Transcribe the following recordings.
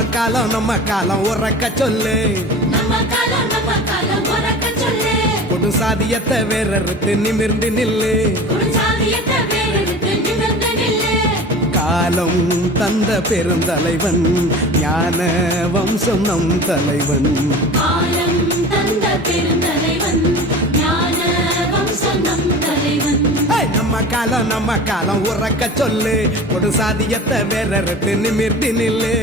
நம்ம காலம் உறக்க சொல்லு. கொடும் சாதியத்தை வேறறுத்து நிமிர்ந்து நில்லு. காலம் தந்த பெருந்தலைவன் ஞான வம்சம் நம் தலைவன். நம்ம காலம் உறக்க சொல்லு. கொடும் சாதியத்தை வேறறுத்து நிமிர்ந்து நில்லு.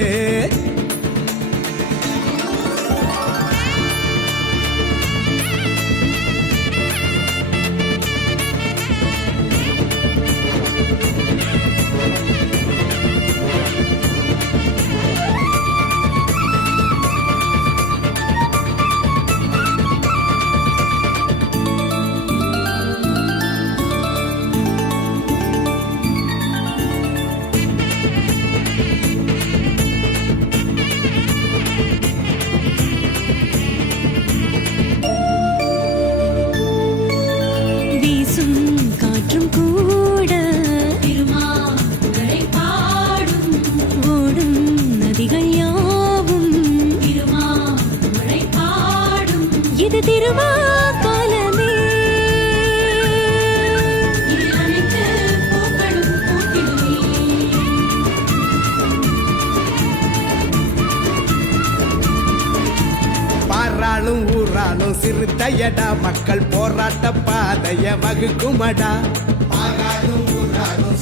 ஊராலும் சிறுத்தையடா மக்கள் போராட்ட பாதைய வகுக்குமடா.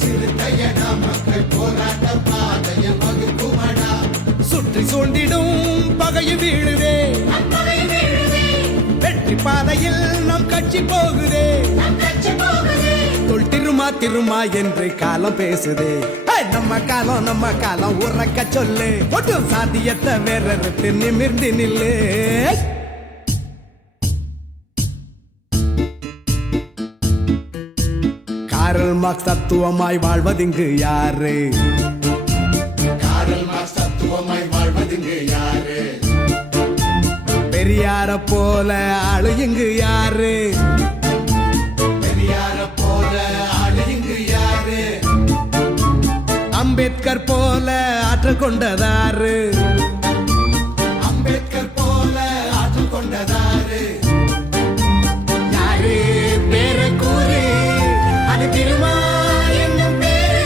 சிறுத்தையடா மக்கள் போராட்ட பாதைய வகுக்குமடா. சுற்றி சூழ்ந்திடும் பகையும் வீழுதே. வெற்றி பாதையில் நம் கட்சி போகுதே. தொல் திருமா என்று காலம் பேசுதே. நம்ம காலம் உறக்க சொல்லு. ஒட்டும் சாதியத்தை வேறறுத்து நிமிர்ந்து நில்லு. காரல் மார்க்ஸ் தத்துவமாய் வாழ்வதிங்கு யாரு? பெரியார போல ஆளு இங்கு யாரு? அம்பேத்கர் போல ஆற்றல் கொண்டதாரு? அம்பேத்கர் போல ஆற்றல் கொண்டதாரு யாரு? பேர கூறு அது திருமா என்னும் பேரு.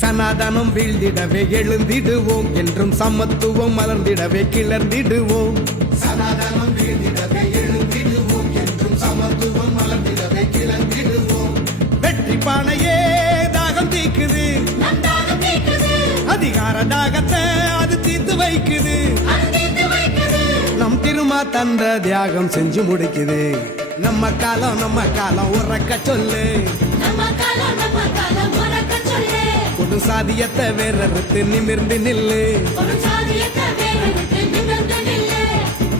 சனாதனம் வீழ்ந்திடவே எழுந்திடுவோம். என்றும் சமத்துவம் மலர்ந்திடவே கிளர்ந்திடுவோம். சனாதனம் வீழ்ந்திடவே எழுந்திடுவோம். என்றும் சமத்துவம் மலர்ந்திடவே கிளர்ந்திடுவோம். வெற்றி பானையே தாகம் தீக்குது. அதிகார தாகத்தை அது தீர்த்து வைக்குது. நம் திருமா தந்த தியாகம் செஞ்சு முடிக்குது. நம்ம காலம் உறக்க சொல்லு. கொடும் சாதியத்தை வேறறுத்து நிமிர்ந்து நில்லு.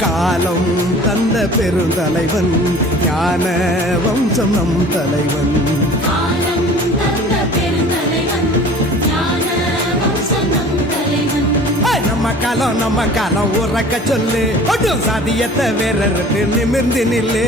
காலம் தந்த பெருந்தலைவன் ஞான வம்சம் நம் தலைவன். நம்ம காலம் உறக்க சொல்லு. ஒட்டும் சாதியத்தை வேறறுத்து நிமிர்ந்து நில்லு.